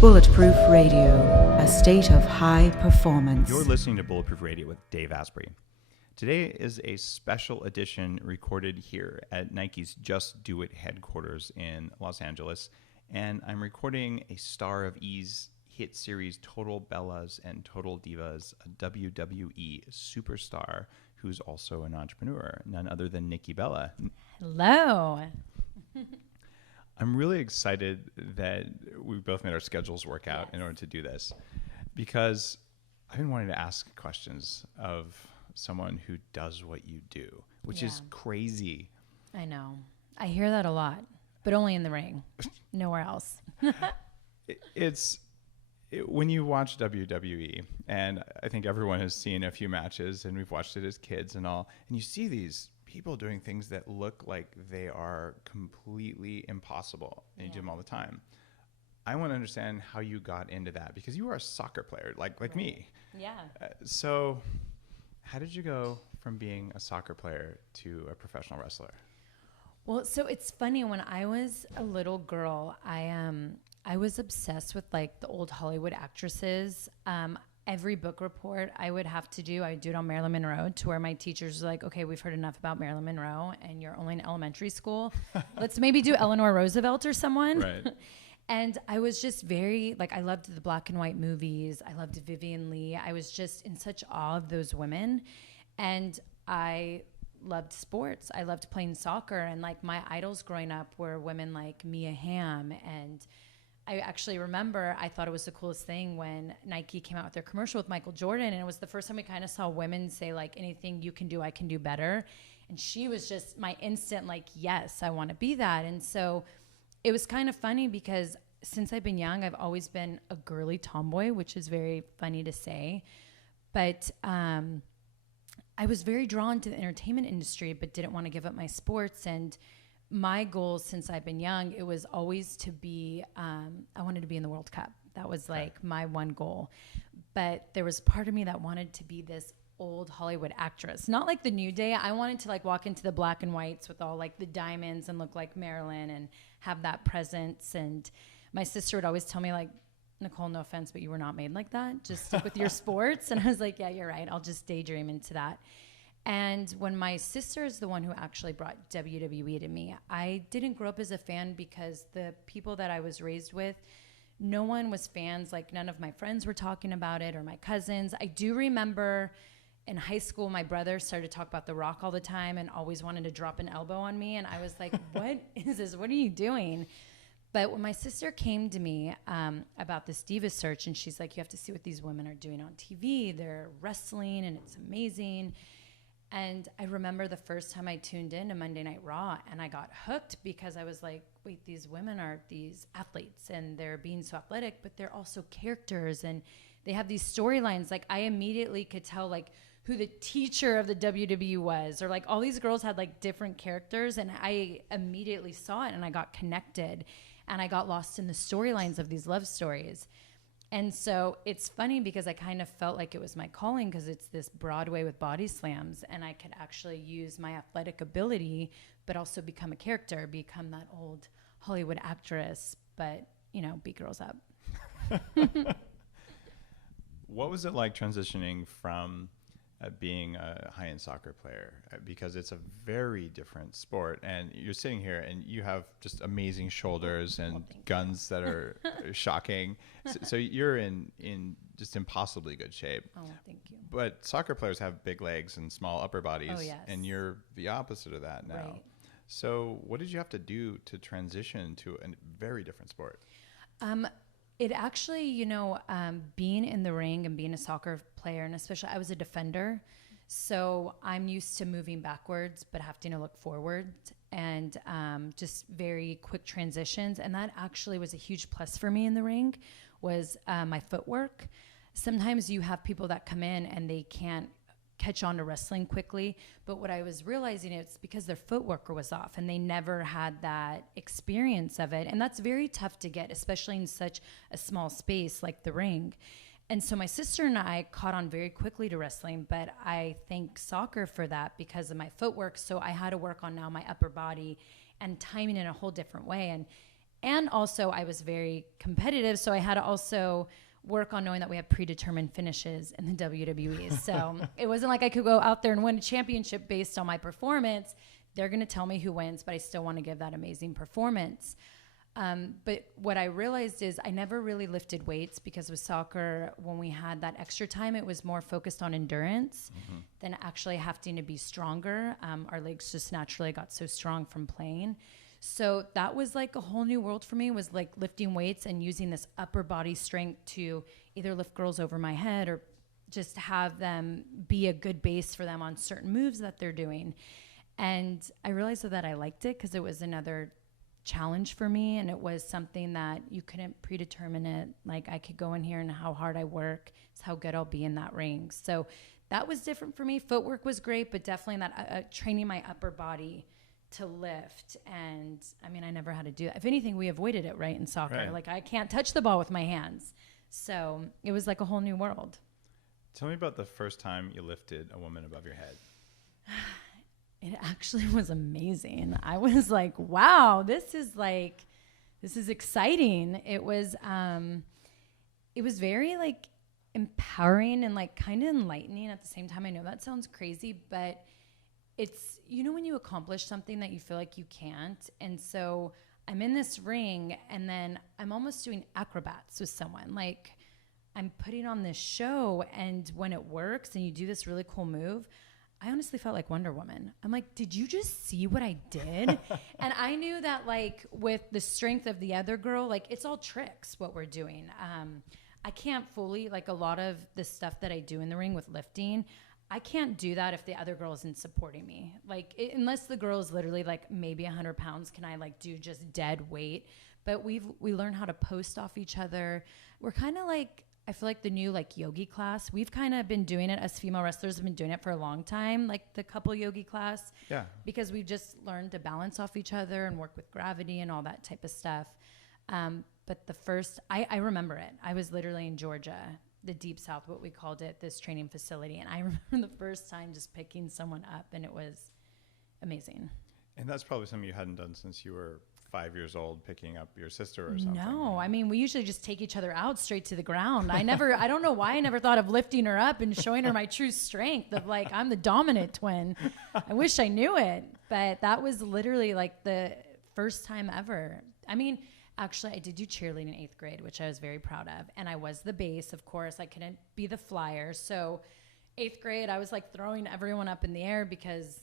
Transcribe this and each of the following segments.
Bulletproof Radio, a state of high performance. You're listening to Bulletproof Radio with Dave Asprey. Today is a special edition recorded here at Nike's Just Do It headquarters in Los Angeles, and I'm recording a Star of E's hit series Total Bellas and Total Divas, a WWE superstar who's also an entrepreneur, none other than Nikki Bella. Hello. I'm really excited that we both made our schedules work out in order to do this, because I've been wanting to ask questions of someone who does what you do, which is crazy. I know. I hear that a lot, but only in the ring, nowhere else. When you watch WWE, and I think everyone has seen a few matches, and we've watched it as kids and all, and you see these people doing things that look like they are completely impossible, and you do them all the time. I want to understand how you got into that, because you are a soccer player like me. Yeah. So how did you go from being a soccer player to a professional wrestler? Well, so it's funny, when I was a little girl, I was obsessed with like the old Hollywood actresses. Every book report I would do it on Marilyn Monroe, to where my teachers were like, okay, we've heard enough about Marilyn Monroe and you're only in elementary school. Let's maybe do Eleanor Roosevelt or someone. Right. And I was just very, like, I loved the black and white movies. I loved Vivian Leigh. I was just in such awe of those women. And I loved sports. I loved playing soccer. And like my idols growing up were women like Mia Hamm. And I actually remember, I thought it was the coolest thing when Nike came out with their commercial with Michael Jordan. And it was the first time we kind of saw women say, like, anything you can do, I can do better. And she was just my instant, like, yes, I want to be that. And so it was kind of funny, because since I've been young, I've always been a girly tomboy, which is very funny to say. But I was very drawn to the entertainment industry, but didn't want to give up my sports. And my goal since I've been young, it was always to be, I wanted to be in the World Cup. That was like my one goal. But there was part of me that wanted to be this old Hollywood actress, not like the New Day. I wanted to like walk into the black and whites with all like the diamonds and look like Marilyn and have that presence. And my sister would always tell me, like, Nicole, no offense, but you were not made like that. Just stick with your sports. And I was like, yeah, you're right. I'll just daydream into that. And when my sister is the one who actually brought WWE to me, I didn't grow up as a fan, because the people that I was raised with, no one was fans. Like, none of my friends were talking about it, or my cousins. I do remember in high school, my brother started to talk about The Rock all the time and always wanted to drop an elbow on me. And I was like, what is this? What are you doing? But when my sister came to me about this diva search, and she's like, you have to see what these women are doing on TV. They're wrestling and it's amazing. And I remember the first time I tuned in to Monday Night Raw, and I got hooked, because I was like, wait, these women are these athletes and they're being so athletic, but they're also characters and they have these storylines. Like, I immediately could tell like who the teacher of the WWE was, or like all these girls had like different characters, and I immediately saw it and I got connected, and I got lost in the storylines of these love stories. And so it's funny, because I kind of felt like it was my calling, because it's this Broadway with body slams, and I could actually use my athletic ability, but also become a character, become that old Hollywood actress, but, you know, beat girls up. What was it like transitioning from being a high-end soccer player, because it's a very different sport, and you're sitting here and you have just amazing shoulders and guns that are shocking. So you're in just impossibly good shape. Oh, thank you. But soccer players have big legs and small upper bodies. Oh, yes. And you're the opposite of that now. Right. So what did you have to do to transition to a very different sport? It actually, you know, being in the ring and being a soccer player, and especially I was a defender, so I'm used to moving backwards but having to look forward, and just very quick transitions. And that actually was a huge plus for me in the ring, was my footwork. Sometimes you have people that come in and they can't catch on to wrestling quickly, but what I was realizing, it's because their footwork was off and they never had that experience of it. And that's very tough to get, especially in such a small space like the ring. And so my sister and I caught on very quickly to wrestling, but I thank soccer for that because of my footwork. So I had to work on now my upper body and timing in a whole different way. And also I was very competitive. So I had to also work on knowing that we have predetermined finishes in the WWE. So it wasn't like I could go out there and win a championship based on my performance. They're going to tell me who wins, but I still want to give that amazing performance. But what I realized is I never really lifted weights because with soccer, when we had that extra time, it was more focused on endurance than actually having to be stronger. Our legs just naturally got so strong from playing. So that was like a whole new world for me, was like lifting weights and using this upper body strength to either lift girls over my head or just have them be a good base for them on certain moves that they're doing. And I realized that I liked it because it was another challenge for me, and it was something that you couldn't predetermine it. Like I could go in here and how hard I work is how good I'll be in that ring. So that was different for me. Footwork was great, but definitely that training my upper body to lift. And I mean, I never had to do that. If anything, we avoided it, right, in soccer. Right. Like I can't touch the ball with my hands. So it was like a whole new world. Tell me about the first time you lifted a woman above your head. It actually was amazing. I was like, wow, this is exciting. It was very like empowering and like kind of enlightening at the same time. I know that sounds crazy, but it's, you know, when you accomplish something that you feel like you can't. And so I'm in this ring and then I'm almost doing acrobats with someone. Like I'm putting on this show, and when it works and you do this really cool move, I honestly felt like Wonder Woman. I'm like, did you just see what I did? And I knew that like with the strength of the other girl, like it's all tricks what we're doing. I can't fully, like a lot of the stuff that I do in the ring with lifting, I can't do that if the other girl isn't supporting me. Like unless the girl is literally like maybe 100 pounds, can I like do just dead weight? But we learn how to post off each other. We're kind of like, I feel like the new like yogi class, we've kind of been doing it as female wrestlers have been doing it for a long time, like the couple yogi class. Yeah. Because we've just learned to balance off each other and work with gravity and all that type of stuff. But the first, I remember it. I was literally in Georgia, the Deep South, what we called it, this training facility. And I remember the first time just picking someone up, and it was amazing. And that's probably something you hadn't done since you were 5 years old, picking up your sister or something. No, I mean, we usually just take each other out straight to the ground. I don't know why I never thought of lifting her up and showing her my true strength of like, I'm the dominant twin. I wish I knew it, but that was literally like the first time ever. I mean, actually I did do cheerleading in 8th grade, which I was very proud of. And I was the base, of course. I couldn't be the flyer. So 8th grade, I was like throwing everyone up in the air because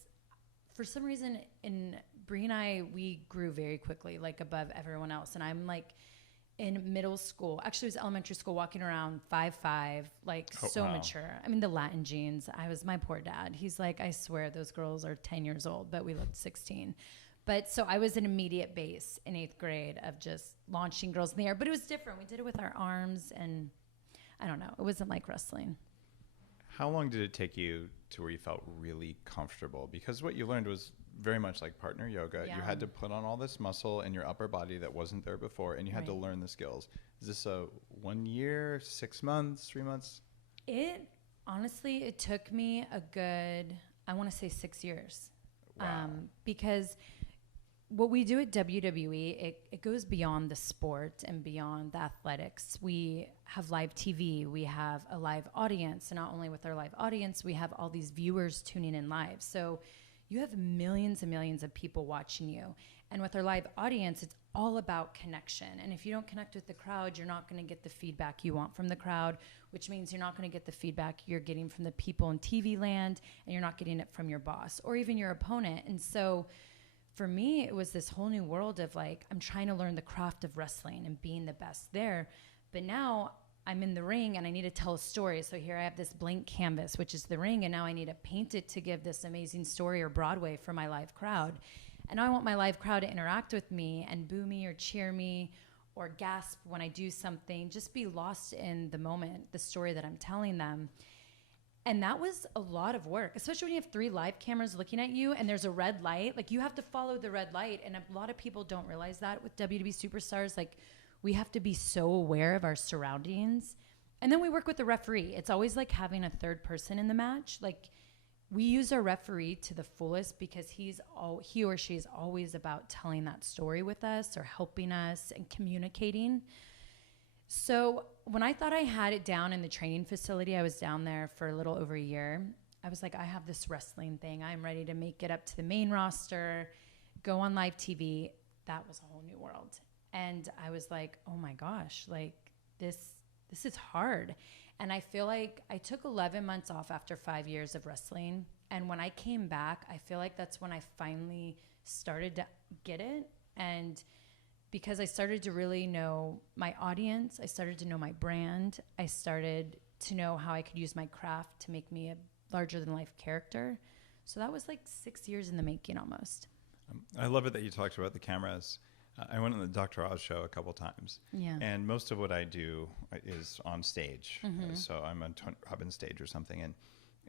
for some reason Bree and I, we grew very quickly, like above everyone else. And I'm like in middle school, actually it was elementary school, walking around 5'5", like wow. Mature. I mean, the Latin genes, my poor dad. He's like, I swear those girls are 10 years old, but we looked 16. But so I was an immediate base in 8th grade of just launching girls in the air, but it was different. We did it with our arms, and I don't know, it wasn't like wrestling. How long did it take you to where you felt really comfortable? Because what you learned was very much like partner yoga. Yeah. You had to put on all this muscle in your upper body that wasn't there before, and you had to learn the skills. Is this a 1 year, 6 months, 3 months? Honestly, it took me a good, I want to say 6 years. Wow. Because what we do at WWE, it goes beyond the sport and beyond the athletics. We have live TV. We have a live audience. And not only with our live audience, we have all these viewers tuning in live. So you have millions and millions of people watching you. And with our live audience, it's all about connection. And if you don't connect with the crowd, you're not going to get the feedback you want from the crowd, which means you're not going to get the feedback you're getting from the people in TV land, and you're not getting it from your boss or even your opponent. And so for me, it was this whole new world of like, I'm trying to learn the craft of wrestling and being the best there. But now I'm in the ring and I need to tell a story. So here I have this blank canvas, which is the ring. And now I need to paint it to give this amazing story or Broadway for my live crowd. And I want my live crowd to interact with me and boo me or cheer me or gasp when I do something, just be lost in the moment, the story that I'm telling them. And that was a lot of work, especially when you have 3 live cameras looking at you and there's a red light. Like, you have to follow the red light. And a lot of people don't realize that with WWE superstars. Like, we have to be so aware of our surroundings And then we work with the referee. It's always like having a third person in the match. Like, we use our referee to the fullest because he or she is always about telling that story with us or helping us and communicating. So when I thought I had it down in the training facility, I was down there for a little over a year. I was like, I have this wrestling thing. I'm ready to make it up to the main roster, go on live TV. That was a whole new world. And I was like, oh my gosh, like this is hard. And I feel like I took 11 months off after 5 years of wrestling. And when I came back, I feel like that's when I finally started to get it. And because I started to really know my audience, I started to know my brand, I started to know how I could use my craft to make me a larger than life character. So that was like 6 years in the making almost. I love it that you talked about the cameras. I went on the Dr. Oz show a couple times. Yeah. And most of what I do is on stage. So I'm on Tony Robbins stage or something.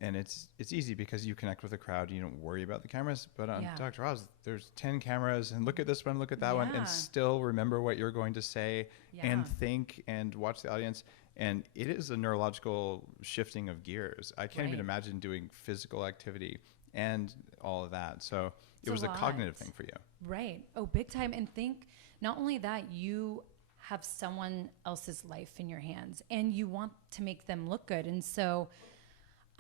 And it's easy because you connect with the crowd. You don't worry about the cameras. But on Dr. Oz, there's 10 cameras. And look at this one, look at that one. And still remember what you're going to say and think and watch the audience. And it is a neurological shifting of gears. I can't even imagine doing physical activity and all of that. So it was a cognitive thing for you. Right. Oh, big time. And think not only that, you have someone else's life in your hands and you want to make them look good. And so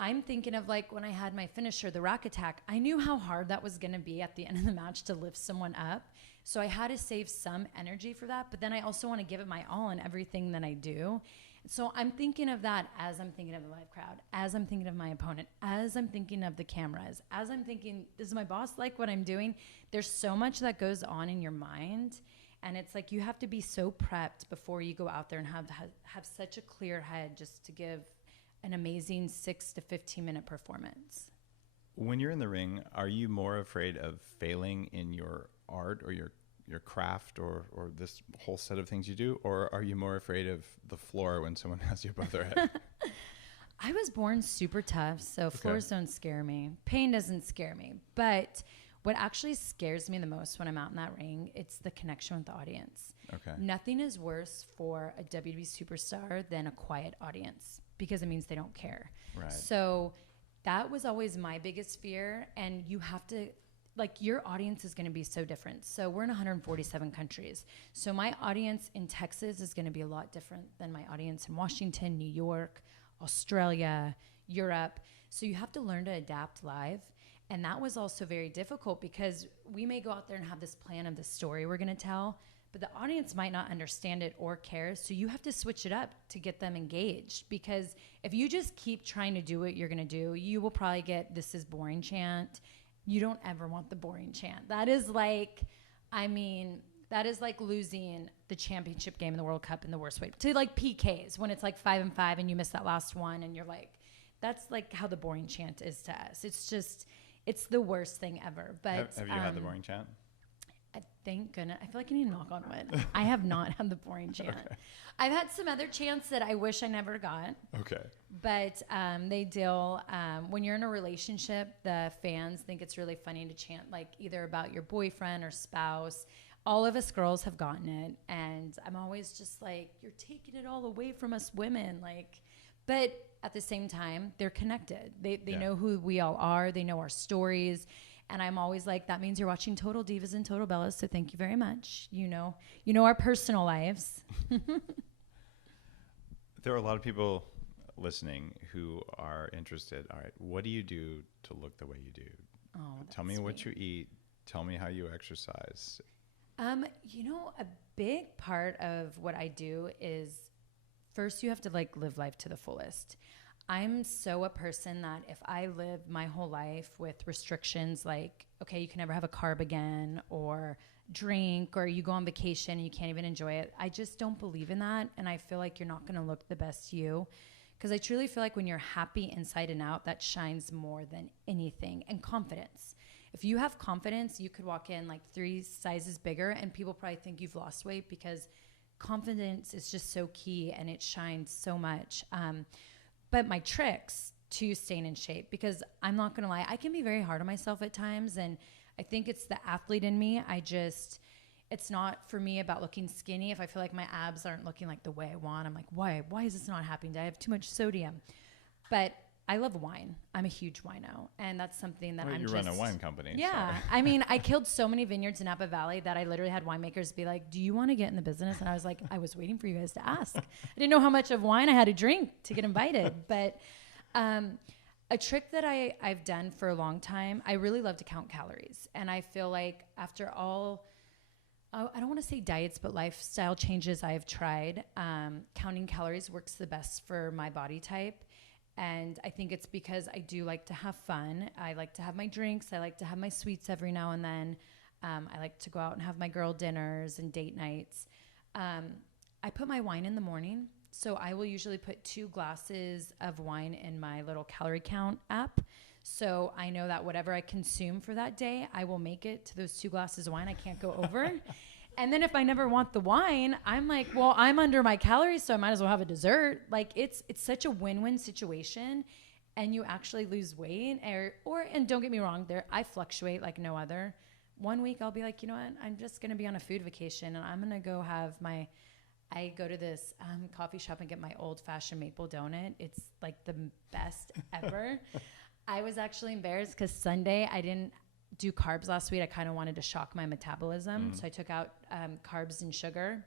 I'm thinking of like when I had my finisher, the rack attack, I knew how hard that was going to be at the end of the match to lift someone up. So I had to save some energy for that. But then I also want to give it my all in everything that I do. So I'm thinking of that as I'm thinking of the live crowd, as I'm thinking of my opponent, as I'm thinking of the cameras, as I'm thinking, does my boss like what I'm doing? There's so much that goes on in your mind. And it's like you have to be so prepped before you go out there and have such a clear head just to give an amazing 6 to 15 minute performance. When you're in the ring, are you more afraid of failing in your art or your craft or this whole set of things you do? Or are you more afraid of the floor when someone has you above their head? I was born super tough, so floors don't scare me. Pain doesn't scare me. But what actually scares me the most when I'm out in that ring, it's the connection with the audience. Okay. Nothing is worse for a WWE superstar than a quiet audience because it means they don't care. Right. So that was always my biggest fear. And you have to, like, your audience is going to be so different. So we're in 147 countries. So my audience in Texas is going to be a lot different than my audience in Washington, New York, Australia, Europe. So you have to learn to adapt live. And that was also very difficult because we may go out there and have this plan of the story we're going to tell, but the audience might not understand it or care. So you have to switch it up to get them engaged, because if you just keep trying to do what you're going to do, you will probably get "this is boring" chant. You don't ever want the boring chant. That is like, that is like losing the championship game in the World Cup in the worst way. To like PKs when it's like 5-5 and you miss that last one and you're like, that's like how the boring chant is to us. It's just, it's the worst thing ever. But have you had the boring chant? Thank goodness. I feel like I need to knock on wood. I have not had the boring chant. Okay. I've had some other chants that I wish I never got. Okay. But they deal, when you're in a relationship, the fans think it's really funny to chant like either about your boyfriend or spouse. All of us girls have gotten it. And I'm always just like, you're taking it all away from us women. Like, but at the same time, they're connected. They know who we all are. They know our stories. And I'm always like, that means you're watching Total Divas and Total Bellas, so thank you very much. You know our personal lives. There are a lot of people listening who are interested. All right, what do you do to look the way you do? Oh, tell me what you eat. Tell me how you exercise. A big part of what I do is, first you have to like live life to the fullest. I'm so a person that if I live my whole life with restrictions like, okay, you can never have a carb again or drink, or you go on vacation and you can't even enjoy it, I just don't believe in that. And I feel like you're not going to look the best you, because I truly feel like when you're happy inside and out, that shines more than anything. And confidence. If you have confidence, you could walk in like 3 sizes bigger and people probably think you've lost weight, because confidence is just so key and it shines so much. But my tricks to staying in shape, because I'm not going to lie, I can be very hard on myself at times. And I think it's the athlete in me. It's not for me about looking skinny. If I feel like my abs aren't looking like the way I want, I'm like, why is this not happening? Do I have too much sodium? But I love wine. I'm a huge wino. And that's something that You run a wine company. Yeah. So. I mean, I killed so many vineyards in Napa Valley that I literally had winemakers be like, do you want to get in the business? And I was like, I was waiting for you guys to ask. I didn't know how much of wine I had to drink to get invited. But a trick that I've done for a long time, I really love to count calories. And I feel like after all, I don't want to say diets, but lifestyle changes I've tried, counting calories works the best for my body type. And I think it's because I do like to have fun. I like to have my drinks. I like to have my sweets every now and then. I like to go out and have my girl dinners and date nights. I put my wine in the morning. So I will usually put 2 glasses of wine in my little calorie count app. So I know that whatever I consume for that day, I will make it to those 2 glasses of wine. I can't go over. And then if I never want the wine, I'm like, well, I'm under my calories, so I might as well have a dessert. Like it's such a win-win situation, and you actually lose weight. And don't get me wrong, I fluctuate like no other. One week I'll be like, you know what, I'm just gonna be on a food vacation, and I'm gonna go have I go to this coffee shop and get my old-fashioned maple donut. It's like the best ever. I was actually embarrassed because Sunday I didn't do carbs last week. I kind of wanted to shock my metabolism. So I took out carbs and sugar.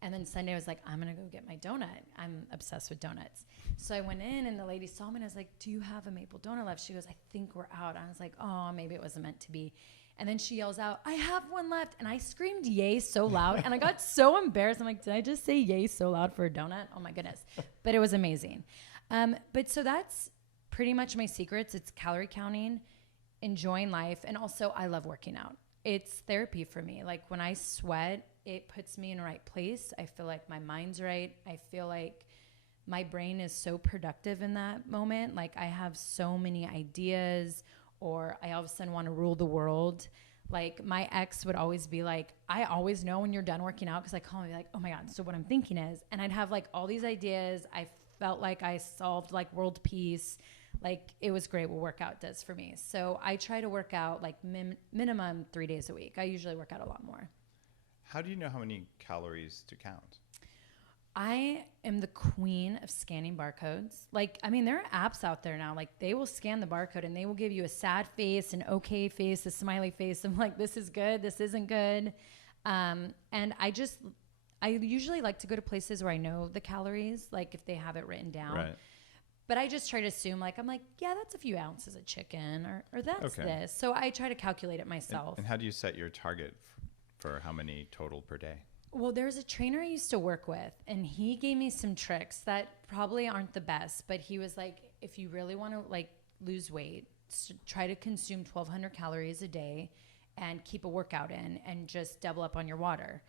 And then Sunday I was like, I'm going to go get my donut. I'm obsessed with donuts. So I went in and the lady saw me and I was like, do you have a maple donut left? She goes, I think we're out. I was like, oh, maybe it wasn't meant to be. And then she yells out, I have one left. And I screamed yay so loud. And I got so embarrassed. I'm like, did I just say yay so loud for a donut? Oh my goodness. But it was amazing. But so that's pretty much my secrets. It's calorie counting, enjoying life, and also I love working out. It's therapy for me. Like when I sweat, it puts me in the right place. I feel like my mind's right. I feel like my brain is so productive in that moment. Like I have so many ideas, or I all of a sudden want to rule the world. Like my ex would always be like, I always know when you're done working out, because I call me like, oh my God, so what I'm thinking is, and I'd have like all these ideas. I felt like I solved like world peace. Like it was great what workout does for me. So I try to work out like minimum 3 days a week. I usually work out a lot more. How do you know how many calories to count? I am the queen of scanning barcodes. Like, I mean, there are apps out there now. Like they will scan the barcode and they will give you a sad face, an okay face, a smiley face. I'm like, this is good. This isn't good. And I usually like to go to places where I know the calories, like if they have it written down. Right. But I just try to assume, like, I'm like, yeah, that's a few ounces of chicken, or that's this. So I try to calculate it myself. And how do you set your target for how many total per day? Well, there's a trainer I used to work with, and he gave me some tricks that probably aren't the best. But he was like, if you really want to, like, lose weight, try to consume 1,200 calories a day and keep a workout in and just double up on your water.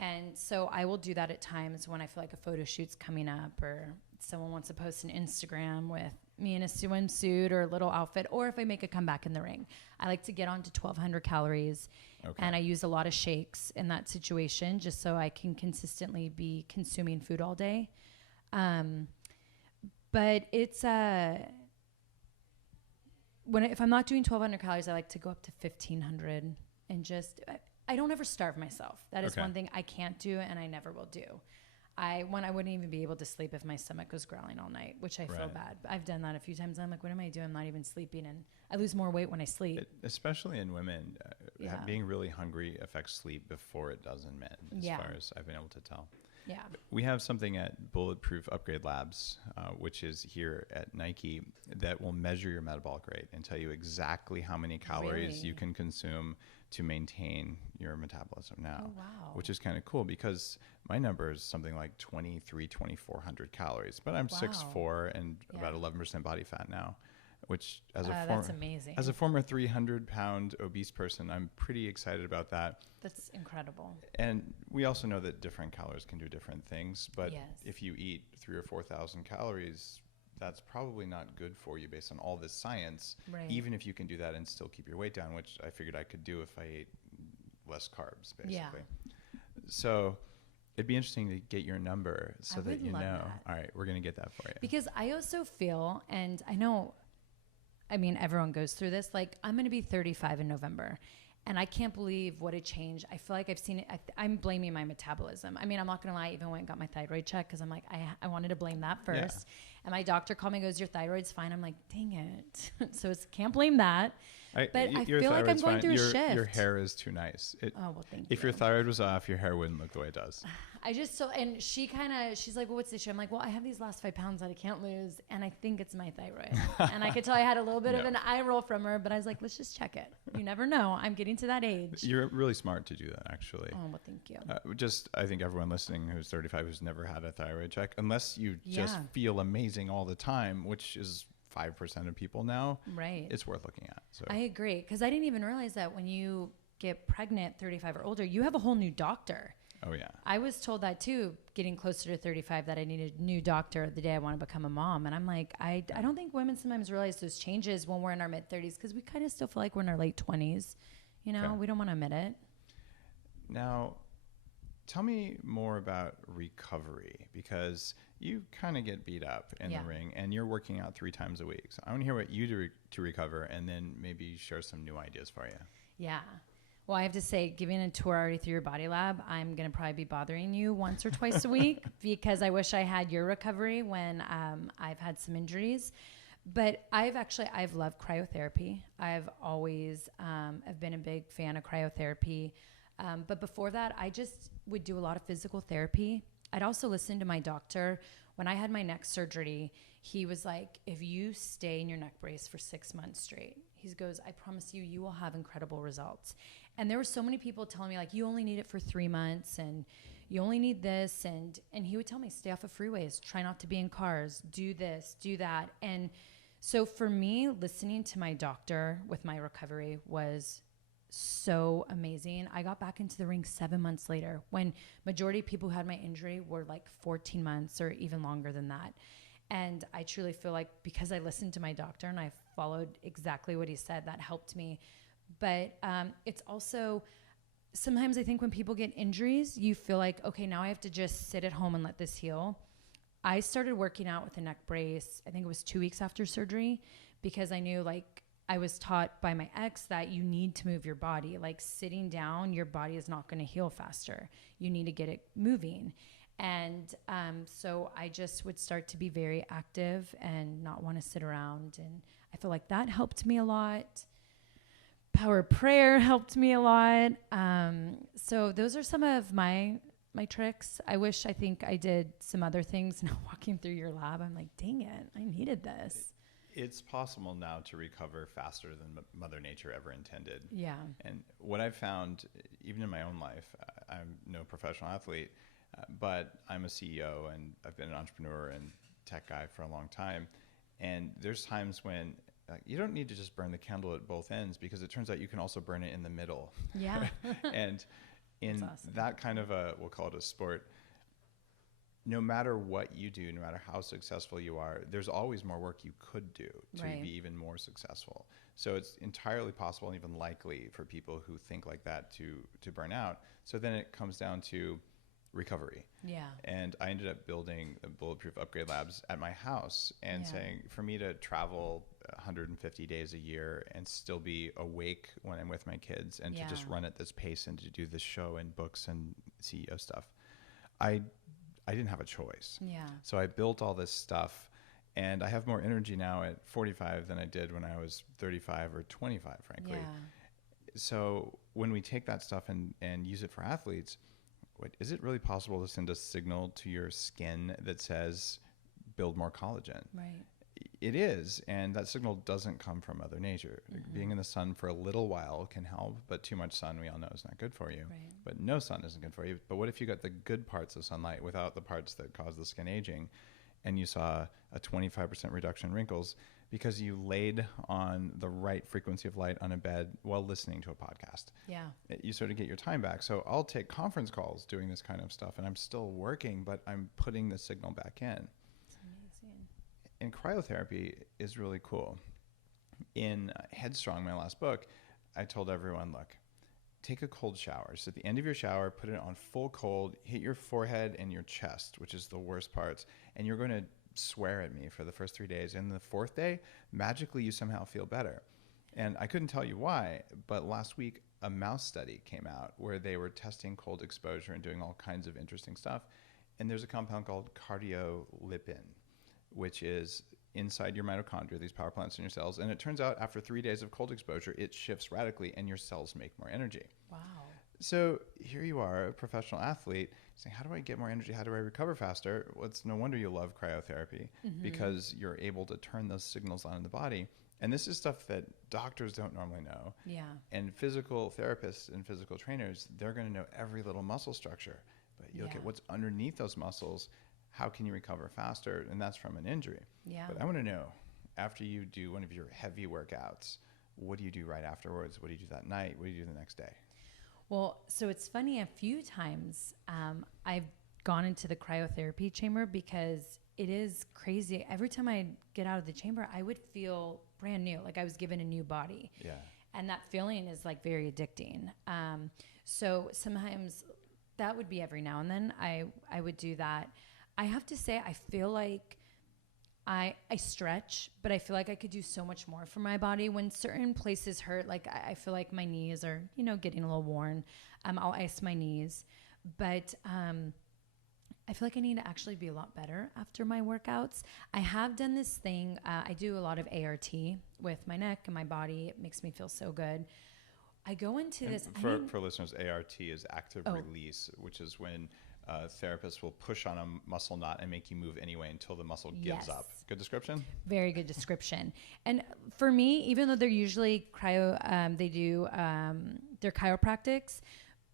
And so I will do that at times when I feel like a photo shoot's coming up, or someone wants to post an Instagram with me in a swimsuit or a little outfit, or if I make a comeback in the ring. I like to get on to 1,200 calories, and I use a lot of shakes in that situation just so I can consistently be consuming food all day. But it's if I'm not doing 1,200 calories, I like to go up to 1,500 and just I don't ever starve myself. That is one thing I can't do, and I never will do. I wouldn't even be able to sleep if my stomach was growling all night, which I feel bad. I've done that a few times. I'm like, what am I doing? I'm not even sleeping, and I lose more weight when I sleep. Especially in women, being really hungry affects sleep before it does in men, as far as I've been able to tell. Yeah. We have something at Bulletproof Upgrade Labs, which is here at Nike, that will measure your metabolic rate and tell you exactly how many calories you can consume to maintain your metabolism now, which is kind of cool because my number is something like 2,400 calories, but I'm 6'4" and about 11% body fat now, which that's amazing. As a former 300-pound obese person, I'm pretty excited about that. That's incredible. And we also know that different calories can do different things, but if you eat 3,000 or 4,000 calories, that's probably not good for you based on all this science, even if you can do that and still keep your weight down, which I figured I could do if I ate less carbs, basically. Yeah. So it'd be interesting to get your number so that you know. That. All right, we're going to get that for you. Because I also feel, and I know, I mean, everyone goes through this, like I'm going to be 35 in November. And I can't believe what a change. I feel like I've seen it. I'm blaming my metabolism. I mean, I'm not going to lie. I even went and got my thyroid check because I'm like, I wanted to blame that first. Yeah. And my doctor called me and goes, your thyroid's fine. I'm like, dang it. So can't blame that. But I feel like I'm going through a shift. Your hair is too nice. Oh, well, thank you. If your thyroid was off, your hair wouldn't look the way it does. And she's like, well, what's the issue? I'm like, well, I have these last 5 pounds that I can't lose. And I think it's my thyroid. And I could tell I had a little bit of an eye roll from her, but I was like, let's just check it. You never know. I'm getting to that age. You're really smart to do that, actually. Oh, well, thank you. I think everyone listening who's 35 who's never had a thyroid check, unless you just feel amazing all the time, which is 5% of people now, right? It's worth looking at. So I agree, because I didn't even realize that when you get pregnant 35 or older, you have a whole new doctor. Oh yeah. I was told that too, getting closer to 35, that I needed a new doctor the day I want to become a mom. And I'm like, I don't think women sometimes realize those changes when we're in our mid 30s, because we kind of still feel like we're in our late 20s. You know, we don't want to admit it. Now, tell me more about recovery, because you kind of get beat up in the ring and you're working out 3 times a week. So I want to hear what you do to recover, and then maybe share some new ideas for you. Yeah. Well, I have to say, giving a tour already through your body lab, I'm going to probably be bothering you once or twice a week, because I wish I had your recovery when I've had some injuries. But I've loved cryotherapy. I've always have been a big fan of cryotherapy. But before that, I just would do a lot of physical therapy. I'd also listen to my doctor. When I had my neck surgery, he was like, if you stay in your neck brace for 6 months straight, he goes, I promise you, you will have incredible results. And there were so many people telling me, like, you only need it for 3 months and you only need this. And he would tell me, stay off of freeways, try not to be in cars, do this, do that. And so for me, listening to my doctor with my recovery was so amazing. I got back into the ring 7 months later, when majority of people who had my injury were like 14 months or even longer than that. And I truly feel like, because I listened to my doctor and I followed exactly what he said, that helped me. But it's also, sometimes I think when people get injuries, you feel like, okay, now I have to just sit at home and let this heal. I started working out with a neck brace, I think it was 2 weeks after surgery, because I knew, like, I was taught by my ex that you need to move your body. Like, sitting down, your body is not going to heal faster. You need to get it moving. And so I just would start to be very active and not want to sit around. And I feel like that helped me a lot. Power prayer helped me a lot. So those are some of my tricks. I think I did some other things. Now walking through your lab, I'm like, dang it, I needed this. It's possible now to recover faster than Mother Nature ever intended. Yeah. And what I've found, even in my own life, I'm no professional athlete, but I'm a CEO and I've been an entrepreneur and tech guy for a long time. And there's times when you don't need to just burn the candle at both ends, because it turns out you can also burn it in the middle. Yeah. And in that kind of we'll call it a sport, no matter what you do, no matter how successful you are, there's always more work you could do to be even more successful. So it's entirely possible and even likely for people who think like that to burn out. So then it comes down to recovery. Yeah. And I ended up building bulletproof upgrade labs at my house and saying, for me to travel 150 days a year and still be awake when I'm with my kids, and to just run at this pace and to do this show and books and CEO stuff, I didn't have a choice. Yeah. So I built all this stuff, and I have more energy now at 45 than I did when I was 35 or 25, frankly. Yeah. So when we take that stuff and use it for athletes, is it really possible to send a signal to your skin that says, build more collagen? Right. It is, and that signal doesn't come from Mother Nature. Mm-hmm. Being in the sun for a little while can help, but too much sun, we all know, is not good for you. Right. But no sun isn't good for you. But what if you got the good parts of sunlight without the parts that cause the skin aging, and you saw a 25% reduction in wrinkles because you laid on the right frequency of light on a bed while listening to a podcast? Yeah. You sort of get your time back. So I'll take conference calls doing this kind of stuff, and I'm still working, but I'm putting the signal back in. And cryotherapy is really cool. In Headstrong, my last book, I told everyone, look, take a cold shower. So at the end of your shower, put it on full cold, hit your forehead and your chest, which is the worst parts, and you're going to swear at me for the first 3 days. And the fourth day, magically, you somehow feel better. And I couldn't tell you why, but last week a mouse study came out where they were testing cold exposure and doing all kinds of interesting stuff. And there's a compound called cardiolipin, which is inside your mitochondria, these power plants in your cells. And it turns out after 3 days of cold exposure, it shifts radically and your cells make more energy. Wow. So here you are, a professional athlete, saying, how do I get more energy? How do I recover faster? Well, it's no wonder you love cryotherapy, because you're able to turn those signals on in the body. And this is stuff that doctors don't normally know. Yeah. And physical therapists and physical trainers, they're going to know every little muscle structure. But you look at what's underneath those muscles, how can you recover faster? And that's from an injury. Yeah. But I want to know, after you do one of your heavy workouts, what do you do right afterwards? What do you do that night? What do you do the next day? Well, so it's funny, a few times I've gone into the cryotherapy chamber because it is crazy. Every time I get out of the chamber, I would feel brand new, like I was given a new body. Yeah. And that feeling is like very addicting. So sometimes that would be every now and then I would do that. I have to say, I feel like I stretch, but I feel like I could do so much more for my body. When certain places hurt, like I feel like my knees are, getting a little worn. I'll ice my knees, but I feel like I need to actually be a lot better after my workouts. I have done this thing. I do a lot of ART with my neck and my body. It makes me feel so good. I go into And this. for listeners, ART is active release, which is when therapists will push on a muscle knot and make you move anyway until the muscle gives up. Good description? Very good description. And for me, even though they're usually they do their chiropractics,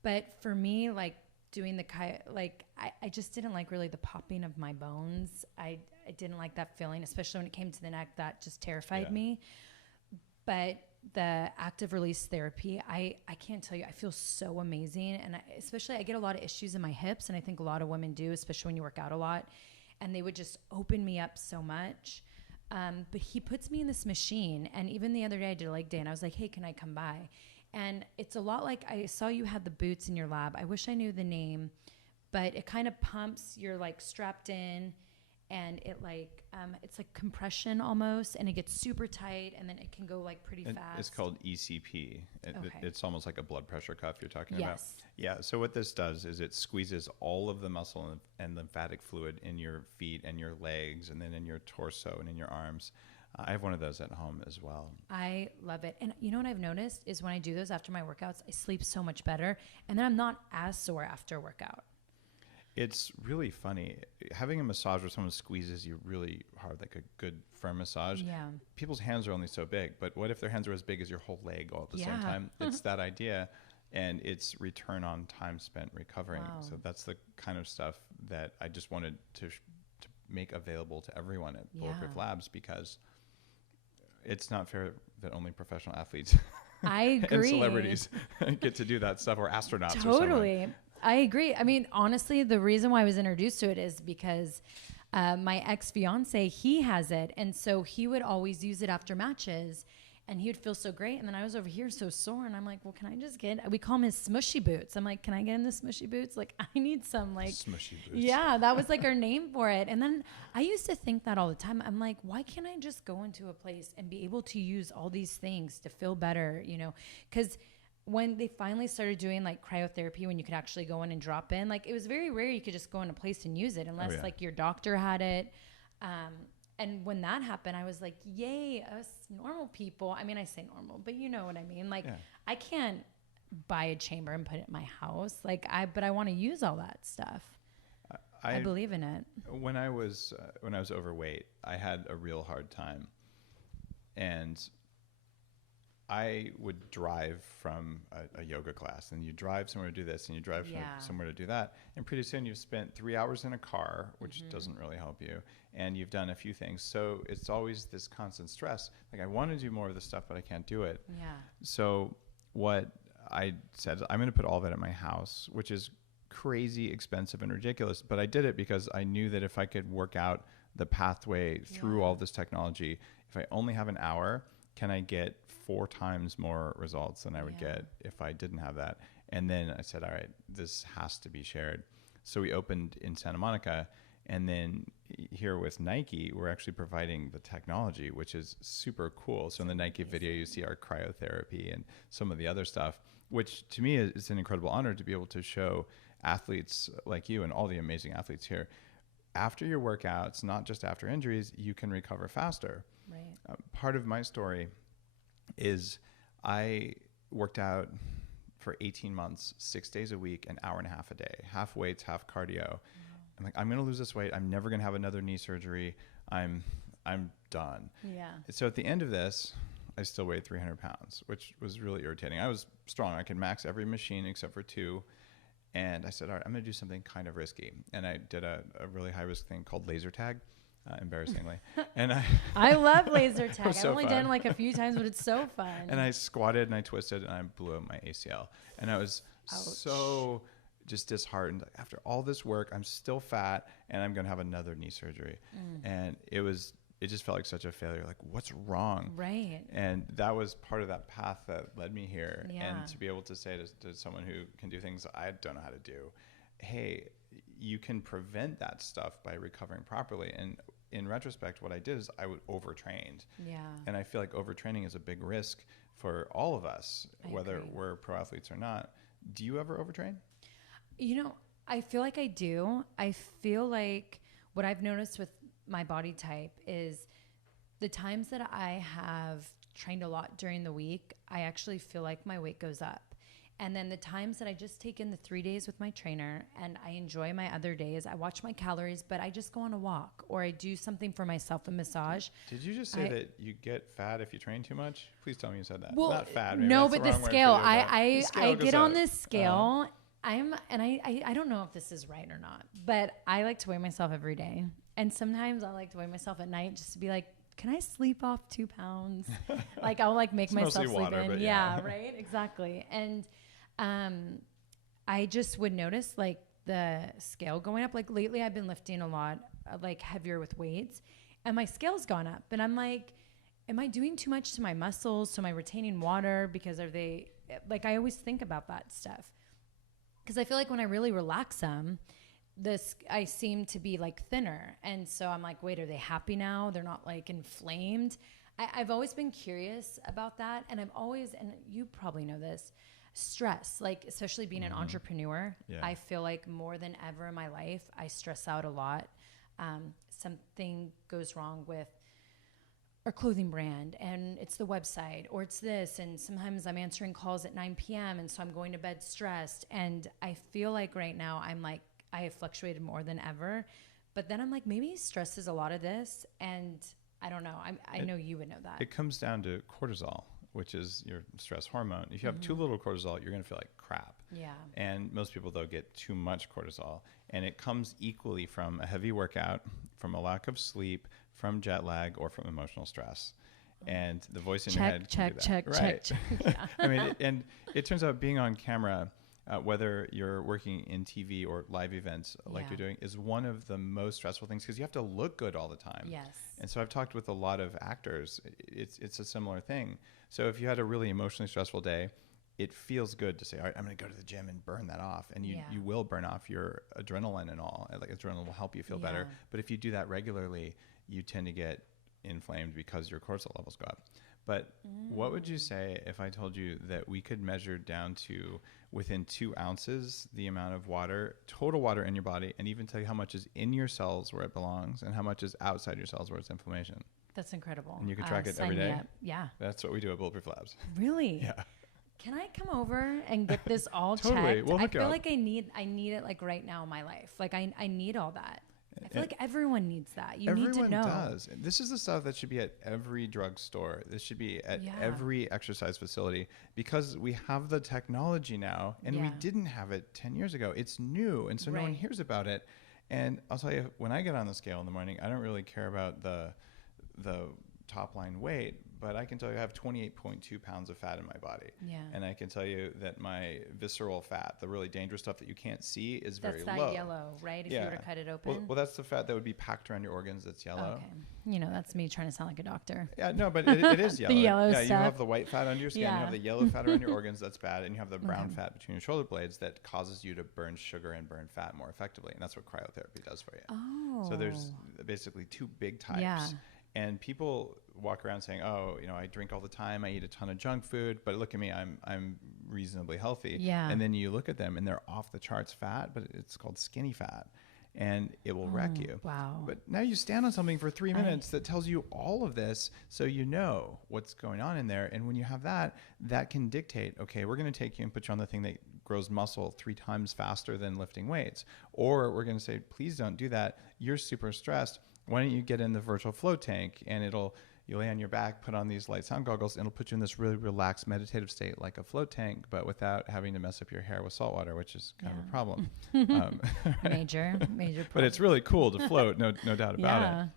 but for me, like doing the I just didn't like really the popping of my bones. I didn't like that feeling, especially when it came to the neck. That just terrified me. But the active release therapy, I can't tell you, I feel so amazing. And especially I get a lot of issues in my hips, and I think a lot of women do, especially when you work out a lot, and they would just open me up so much. But he puts me in this machine, and even the other day I did a leg day, and I was like, hey, can I come by? And it's a lot like, I saw you had the boots in your lab. I wish I knew the name, but it kind of pumps, you're like strapped in, and it like it's like compression almost, and it gets super tight, and then it can go like pretty fast. It's called ECP. It's almost like a blood pressure cuff you're talking about. Yes. Yeah. So what this does is it squeezes all of the muscle and lymphatic fluid in your feet and your legs, and then in your torso and in your arms. I have one of those at home as well. I love it. And you know what I've noticed is when I do those after my workouts, I sleep so much better, and then I'm not as sore after workout. It's really funny. Having a massage where someone squeezes you really hard, like a good firm massage. Yeah. People's hands are only so big, but what if their hands are as big as your whole leg all at the same time? It's that idea, and it's return on time spent recovering. Wow. So that's the kind of stuff that I just wanted to make available to everyone at Bulletproof Labs, because it's not fair that only professional athletes I agree. and celebrities get to do that stuff, or astronauts. Totally. I agree. I mean, honestly, the reason why I was introduced to it is because my ex-fiance, he has it. And so he would always use it after matches, and he would feel so great. And then I was over here so sore, and I'm like, well, can I just we call him his smushy boots. I'm like, can I get in the smushy boots? Like, I need some like Smushy boots. Yeah, that was like our name for it. And then I used to think that all the time. I'm like, why can't I just go into a place and be able to use all these things to feel better, because when they finally started doing like cryotherapy, when you could actually go in and drop in, like it was very rare you could just go in a place and use it unless like your doctor had it. And when that happened, I was like, yay, us normal people. I mean, I say normal, but you know what I mean? Like I can't buy a chamber and put it in my house. But I want to use all that stuff. I believe in it. When I was overweight, I had a real hard time, and I would drive from a yoga class, and you drive somewhere to do this, and you drive somewhere to do that. And pretty soon you've spent 3 hours in a car, which doesn't really help you. And you've done a few things. So it's always this constant stress. Like, I want to do more of this stuff, but I can't do it. Yeah. So what I said, I'm going to put all that at my house, which is crazy expensive and ridiculous. But I did it because I knew that if I could work out the pathway through all this technology, if I only have an hour, can I get 4 times more results than I would get if I didn't have that? And then I said, all right, this has to be shared. So we opened in Santa Monica, and then here with Nike, we're actually providing the technology, which is super cool. So in the Nike video, you see our cryotherapy and some of the other stuff, which to me is an incredible honor to be able to show athletes like you and all the amazing athletes here. After your workouts, not just after injuries, you can recover faster. Right. Part of my story is I worked out for 18 months, 6 days a week, an hour and a half a day, half weights, half cardio. I'm like, I'm going to lose this weight. I'm never going to have another knee surgery. I'm done. Yeah. So at the end of this, I still weighed 300 pounds, which was really irritating. I was strong. I could max every machine except for 2. And I said, all right, I'm going to do something kind of risky. And I did a really high risk thing called laser tag, embarrassingly. And I love laser tag. I've so only fun. done like a few times, but it's so fun. And I squatted and I twisted and I blew up my ACL. And I was so just disheartened. After all this work, I'm still fat and I'm going to have another knee surgery. And it just felt like such a failure. Like, what's wrong? Right. And that was part of that path that led me here. Yeah. And to be able to say to someone who can do things I don't know how to do, hey, you can prevent that stuff by recovering properly. And in retrospect, what I did is I would overtrained. Yeah. And I feel like overtraining is a big risk for all of us, whether agree. we're pro athletes or not. Do you ever overtrain? You know, I feel like I do. I feel like what I've noticed with my body type is the times that I have trained a lot during the week, I actually feel like my weight goes up. And then the times that I just take in the 3 days with my trainer and I enjoy my other days, I watch my calories, but I just go on a walk or I do something for myself, a massage. Did you just say that you get fat if you train too much? Please tell me you said that. Well, not fat. Maybe no, that's but the wrong word for scale, you, but the I scale get goes on up. this scale. I don't know if this is right or not, but I like to weigh myself every day. And sometimes I like to weigh myself at night just to be like, can I sleep off 2 pounds? Like I'll like make It's myself mostly sleep water, in. but Yeah, yeah. right. Exactly. And I just would notice like the scale going up. Like lately I've been lifting a lot, like heavier with weights, and my scale's gone up. And I'm like, am I doing too much to my muscles? So am I retaining water? Because are they, like, I always think about that stuff. Because I feel like when I really relax them, I seem to be like thinner. And so I'm like, wait, are they happy now? They're not like inflamed. I've always been curious about that. And I've always, and you probably know this, stress, like especially being an entrepreneur, Yeah. I feel like more than ever in my life, I stress out a lot. Something goes wrong with our clothing brand and it's the website or it's this. And sometimes I'm answering calls at 9 p.m. And so I'm going to bed stressed. And I feel like right now I'm like, I have fluctuated more than ever, but then I'm like, maybe stress is a lot of this. And I don't know. I know you would know that. It comes down to cortisol, which is your stress hormone. If you have too little cortisol, you're going to feel like crap. Yeah. And most people, though, get too much cortisol. And it comes equally from a heavy workout, from a lack of sleep, from jet lag, or from emotional stress. And the voice in your head can do that. Check. Yeah. I mean, and it turns out being on camera, whether you're working in TV or live events like you're doing, is one of the most stressful things because you have to look good all the time. Yes. And so I've talked with a lot of actors. It's a similar thing. So if you had a really emotionally stressful day, it feels good to say, all right, I'm going to go to the gym and burn that off. And you will burn off your adrenaline and all. Like adrenaline will help you feel better. But if you do that regularly, you tend to get inflamed because your cortisol levels go up. But what would you say if I told you that we could measure down to within 2 ounces the amount of water, total water in your body, and even tell you how much is in your cells where it belongs and how much is outside your cells where it's inflammation? That's incredible. And you can track it Sign every me day? up. Yeah. That's what we do at Bulletproof Labs. Really? Yeah. Can I come over and get this all Totally. checked? We'll I hook you feel up. like I need it like right now in my life. Like I need all that. I feel like everyone needs that. You need to know. Everyone does. This is the stuff that should be at every drugstore. This should be at every exercise facility because we have the technology now and we didn't have it 10 years ago. It's new. And so no one hears about it. And I'll tell you, when I get on the scale in the morning, I don't really care about the top line weight, but I can tell you I have 28.2 pounds of fat in my body. Yeah. And I can tell you that my visceral fat, the really dangerous stuff that you can't see, is very That's low. that yellow, right? If you were to cut it open. Well, that's the fat that would be packed around your organs that's yellow. Okay. You know, that's me trying to sound like a doctor. Yeah, no, but it is yellow. The yellow yeah, you stuff. have the white fat under your skin, you Yeah. have the yellow fat around your organs, that's bad, and you have the brown fat between your shoulder blades that causes you to burn sugar and burn fat more effectively. And that's what cryotherapy does for you. Oh. So there's basically two big types. Yeah. And people walk around saying, "Oh, you know, I drink all the time. I eat a ton of junk food, but look at me. I'm reasonably healthy." Yeah. And then you look at them, and they're off the charts fat, but it's called skinny fat, and it will wreck you. Wow. But now you stand on something for 3 minutes that tells you all of this, so you know what's going on in there. And when you have that, that can dictate, okay, we're going to take you and put you on the thing that grows muscle 3 times faster than lifting weights, or we're going to say, please don't do that. You're super stressed. Why don't you get in the virtual flow tank, and you lay on your back, put on these light sound goggles, and it'll put you in this really relaxed meditative state like a float tank, but without having to mess up your hair with salt water, which is kind of a problem. Major problem. But it's really cool to float, no doubt about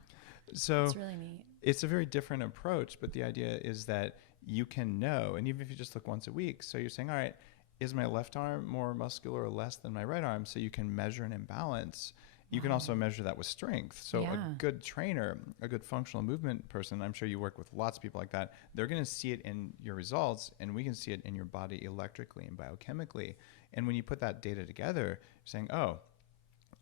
it. So it's really neat. it's a very different approach, but the idea is that you can know, and even if you just look once a week, so you're saying, all right, is my left arm more muscular or less than my right arm? So you can measure an imbalance. You can also measure that with strength. So a good trainer, a good functional movement person, I'm sure you work with lots of people like that, they're going to see it in your results, and we can see it in your body electrically and biochemically. And when you put that data together, you're saying, oh,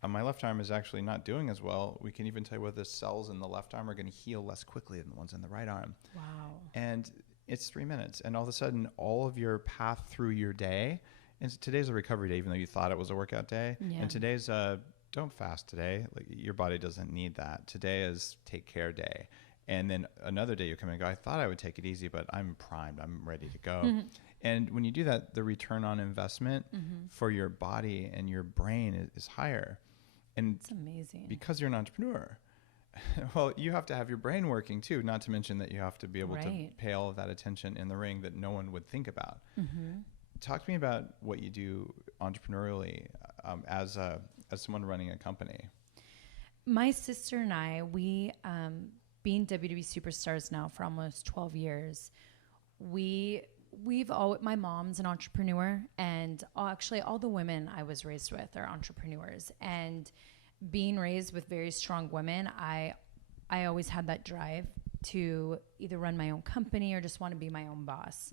my left arm is actually not doing as well. We can even tell you whether the cells in the left arm are going to heal less quickly than the ones in the right arm. Wow. And it's 3 minutes. And all of a sudden, all of your path through your day, and today's a recovery day, even though you thought it was a workout day. Yeah. And today's don't fast today. Like, your body doesn't need that. Today is take care day. And then another day you come and go, I thought I would take it easy, but I'm primed. I'm ready to go. And when you do that, the return on investment for your body and your brain is higher. And it's amazing. Because you're an entrepreneur, well, you have to have your brain working too, not to mention that you have to be able to pay all of that attention in the ring that no one would think about. Talk to me about what you do entrepreneurially as someone running a company. My sister and I, we, being WWE superstars now for almost 12 years, my mom's an entrepreneur, and actually all the women I was raised with are entrepreneurs. And being raised with very strong women, I always had that drive to either run my own company or just want to be my own boss.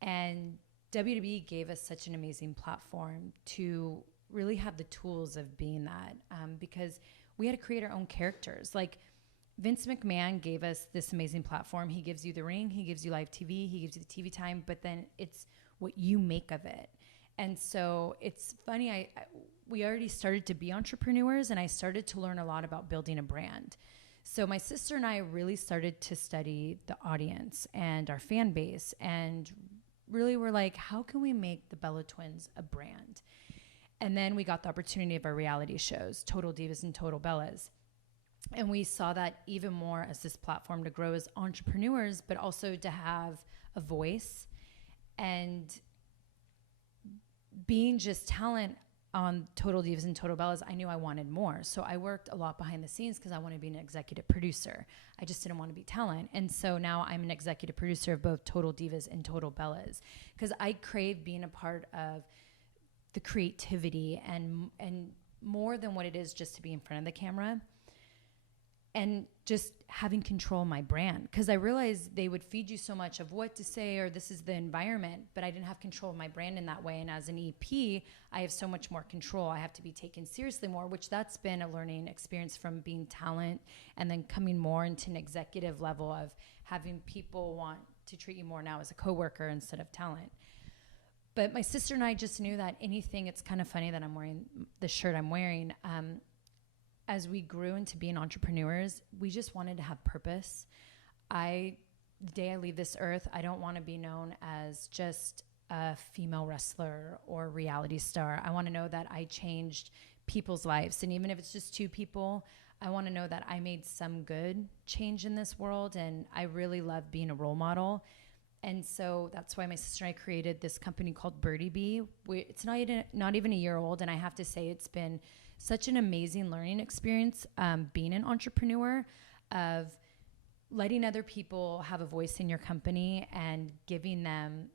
And WWE gave us such an amazing platform to really have the tools of being that, because we had to create our own characters. Like, Vince McMahon gave us this amazing platform. He gives you the ring, he gives you live TV, he gives you the TV time, but then it's what you make of it. And so it's funny, we already started to be entrepreneurs, and I started to learn a lot about building a brand. So my sister and I really started to study the audience and our fan base, and really were like, how can we make the Bella Twins a brand? And then we got the opportunity of our reality shows, Total Divas and Total Bellas. And we saw that even more as this platform to grow as entrepreneurs, but also to have a voice. And being just talent on Total Divas and Total Bellas, I knew I wanted more. So I worked a lot behind the scenes because I wanted to be an executive producer. I just didn't want to be talent. And so now I'm an executive producer of both Total Divas and Total Bellas, because I crave being a part of the creativity and more than what it is just to be in front of the camera, and just having control of my brand. Because I realized they would feed you so much of what to say, or this is the environment, but I didn't have control of my brand in that way. And as an EP, I have so much more control. I have to be taken seriously more, which that's been a learning experience from being talent and then coming more into an executive level of having people want to treat you more now as a coworker instead of talent. But my sister and I just knew that it's kind of funny that I'm wearing the shirt I'm wearing. As we grew into being entrepreneurs, we just wanted to have purpose. The day I leave this earth, I don't want to be known as just a female wrestler or reality star. I want to know that I changed people's lives. And even if it's just 2 people, I want to know that I made some good change in this world. And I really love being a role model. And so that's why my sister and I created this company called Birdie Bee. It's not even a year old, and I have to say it's been such an amazing learning experience being an entrepreneur, of letting other people have a voice in your company and giving them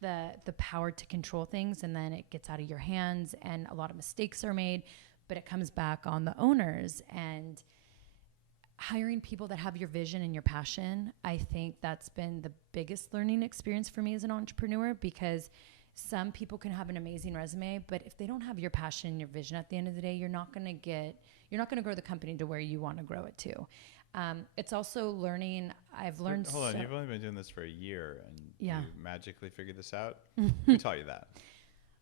the power to control things, and then it gets out of your hands and a lot of mistakes are made, but it comes back on the owners. And hiring people that have your vision and your passion, I think that's been the biggest learning experience for me as an entrepreneur, because some people can have an amazing resume, but if they don't have your passion and your vision at the end of the day, you're not going to grow the company to where you want to grow it to. It's also learning. I've learned. Hold on, you've only been doing this for a year, and Yeah. you magically figured this out. Who taught you that?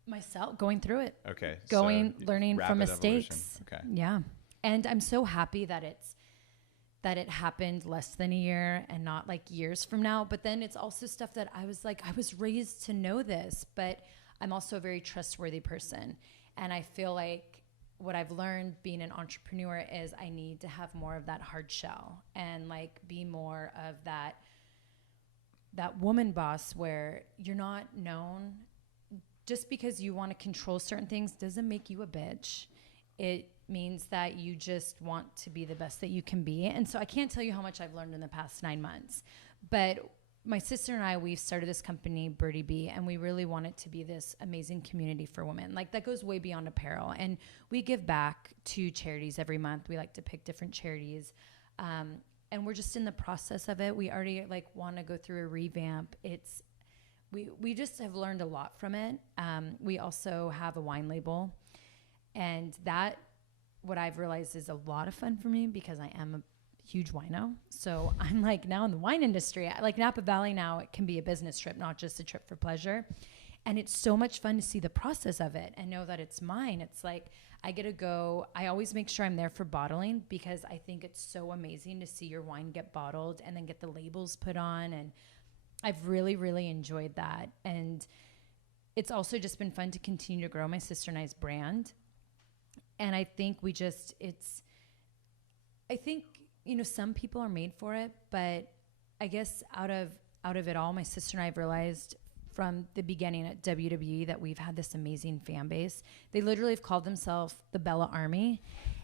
myself going through it. Okay. Learning from rapid mistakes. evolution. Okay. Yeah. And I'm so happy that it happened less than a year and not like years from now. But then it's also stuff that I was raised to know this, but I'm also a very trustworthy person. And I feel like what I've learned being an entrepreneur is I need to have more of that hard shell and like be more of that woman boss where you're not known just because you want to control certain things doesn't make you a bitch. It means that you just want to be the best that you can be. And so I can't tell you how much I've learned in the past 9 months, but my sister and I, we've started this company, Birdie Bee, and we really want it to be this amazing community for women. Like that goes way beyond apparel. And we give back to charities every month. We like to pick different charities. And we're just in the process of it. We already like want to go through a revamp. We just have learned a lot from it. We also have a wine label, and that, what I've realized is a lot of fun for me because I am a huge wino. So I'm like now in the wine industry. I like Napa Valley now. It can be a business trip, not just a trip for pleasure. And it's so much fun to see the process of it and know that it's mine. It's like I get to go. I always make sure I'm there for bottling because I think it's so amazing to see your wine get bottled and then get the labels put on. And I've really, really enjoyed that. And it's also just been fun to continue to grow my sister and I's brand. And I think some people are made for it, but I guess out of it all, my sister and I have realized from the beginning at WWE that we've had this amazing fan base. They literally have called themselves the Bella Army.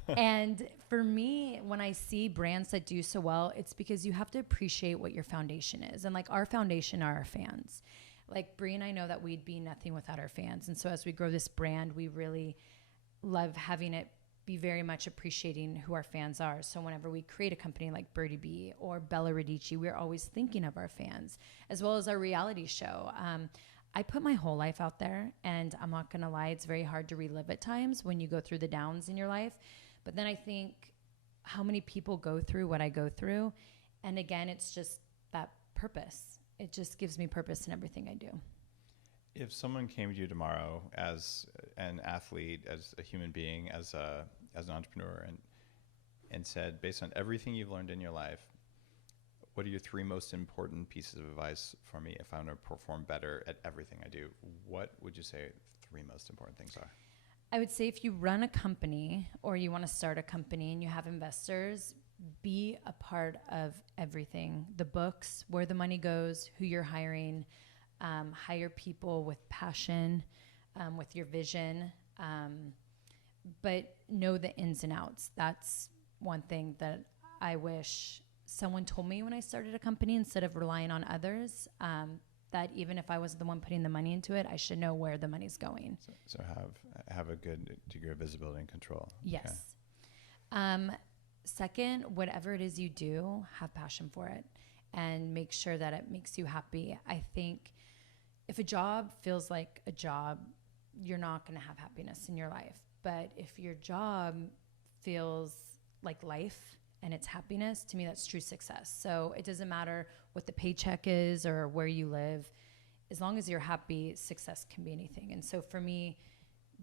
And for me, when I see brands that do so well, it's because you have to appreciate what your foundation is. And like our foundation are our fans. Like Brie and I know that we'd be nothing without our fans. And so as we grow this brand, we really love having it be very much appreciating who our fans are. So whenever we create a company like Birdie Bee or Bella Radici, we're always thinking of our fans, as well as our reality show. I put my whole life out there, and I'm not gonna lie, it's very hard to relive at times when you go through the downs in your life. But then I think how many people go through what I go through. And again, it's just that purpose. It just gives me purpose in everything I do. If someone came to you tomorrow as an athlete, as a human being, as an entrepreneur, and said, based on everything you've learned in your life, what are your 3 most important pieces of advice for me if I want to perform better at everything I do? What would you say 3 most important things are? I would say if you run a company or you want to start a company and you have investors, be a part of everything. The books, where the money goes, who you're hiring. Hire people with passion, with your vision, but know the ins and outs. That's one thing that I wish someone told me when I started a company instead of relying on others, that even if I wasn't the one putting the money into it, I should know where the money's going. So have a good degree of visibility and control. Yes. Okay. Second, whatever it is you do, have passion for it and make sure that it makes you happy. I think if a job feels like a job, you're not going to have happiness in your life. But if your job feels like life and it's happiness, to me, that's true success. So it doesn't matter what the paycheck is or where you live. As long as you're happy, success can be anything. And so for me,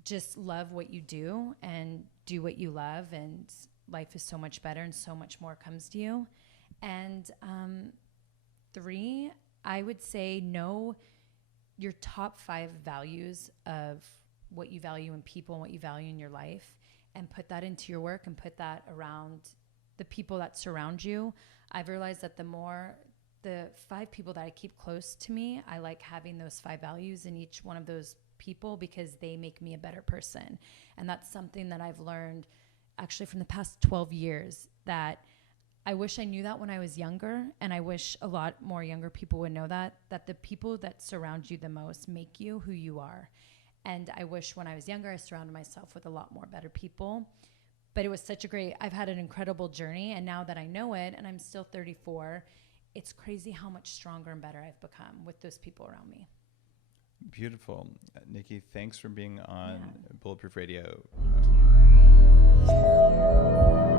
just love what you do and do what you love, and life is so much better and so much more comes to you. And 3, I would say know your top 5 values of what you value in people and what you value in your life, and put that into your work and put that around the people that surround you. I've realized that the 5 people that I keep close to me, I like having those 5 values in each one of those people because they make me a better person. And that's something that I've learned actually from the past 12 years, that I wish I knew that when I was younger, and I wish a lot more younger people would know that the people that surround you the most make you who you are. And I wish when I was younger, I surrounded myself with a lot more better people. But it was I've had an incredible journey. And now that I know it, and I'm still 34, it's crazy how much stronger and better I've become with those people around me. Beautiful. Nikki, thanks for being on Bulletproof Radio. Thank you.